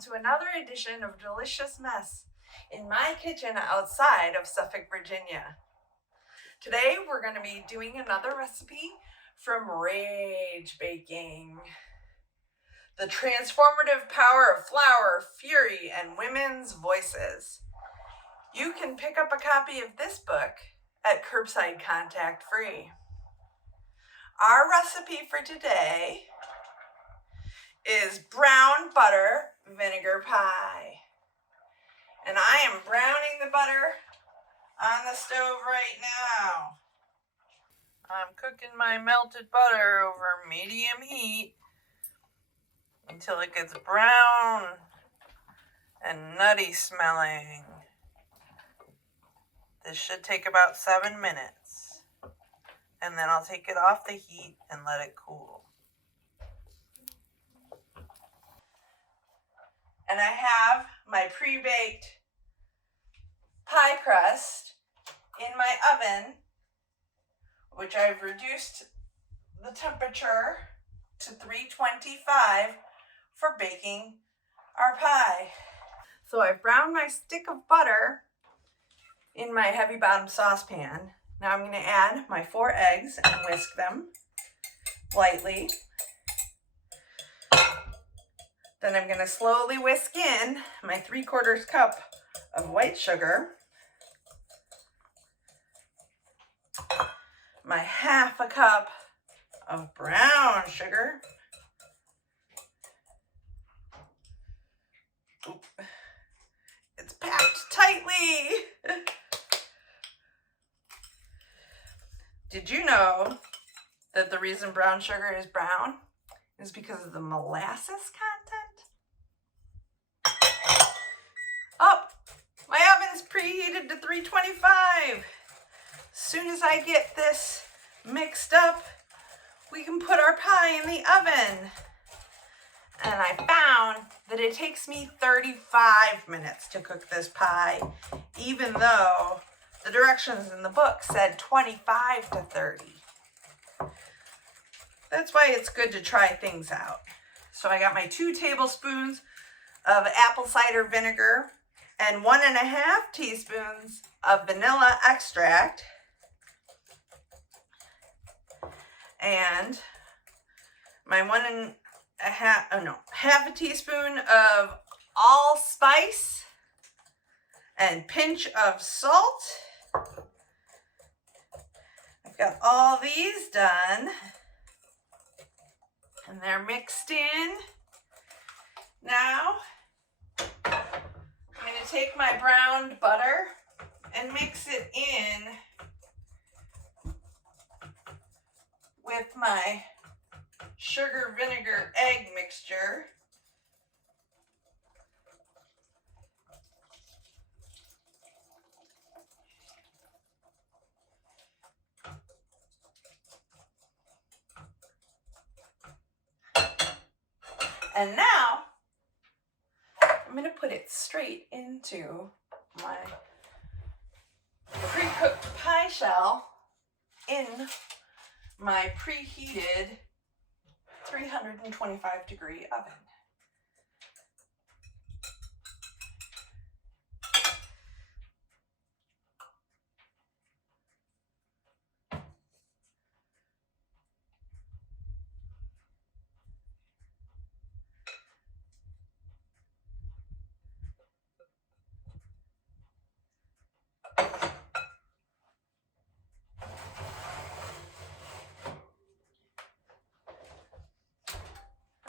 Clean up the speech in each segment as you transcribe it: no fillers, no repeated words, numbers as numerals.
to another edition of Delicious Mess in my kitchen outside of Suffolk, Virginia. Today we're going to be doing another recipe from Rage Baking. The transformative power of flour, fury, and women's voices. You can pick up a copy of this book at Curbside Contact Free. Our recipe for today is brown butter vinegar pie. And I am browning the butter on the stove right now. I'm cooking my melted butter over medium heat until it gets brown and nutty smelling. This should take about 7 minutes. And then I'll take it off the heat and let it cool. And I have my pre-baked pie crust in my oven, which I've reduced the temperature to 325 for baking our pie. So I've browned my stick of butter in my heavy bottom saucepan. Now I'm going to add my 4 eggs and whisk them lightly. Then I'm going to slowly whisk in my 3/4 cup of white sugar, my 1/2 cup of brown sugar, it's packed tightly. Did you know that the reason brown sugar is brown is because of the molasses content? Oh, my oven's preheated to 325. As soon as I get this mixed up, we can put our pie in the oven. And I found that it takes me 35 minutes to cook this pie, even though the directions in the book said 25 to 30. That's why it's good to try things out. So I got my 2 tablespoons of apple cider vinegar and 1.5 teaspoons of vanilla extract. And my 1.5 teaspoon of allspice and pinch of salt. I've got all these done and they're mixed in. Now I'm going to take my browned butter and mix it in with my sugar, vinegar, egg mixture. And now I'm going to put it straight into my pre-cooked pie shell in my preheated 325-degree oven.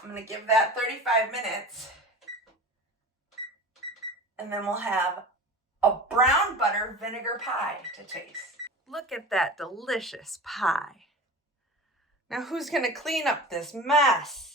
I'm going to give that 35 minutes, and then we'll have a brown butter vinegar pie to taste. Look at that delicious pie. Now who's going to clean up this mess?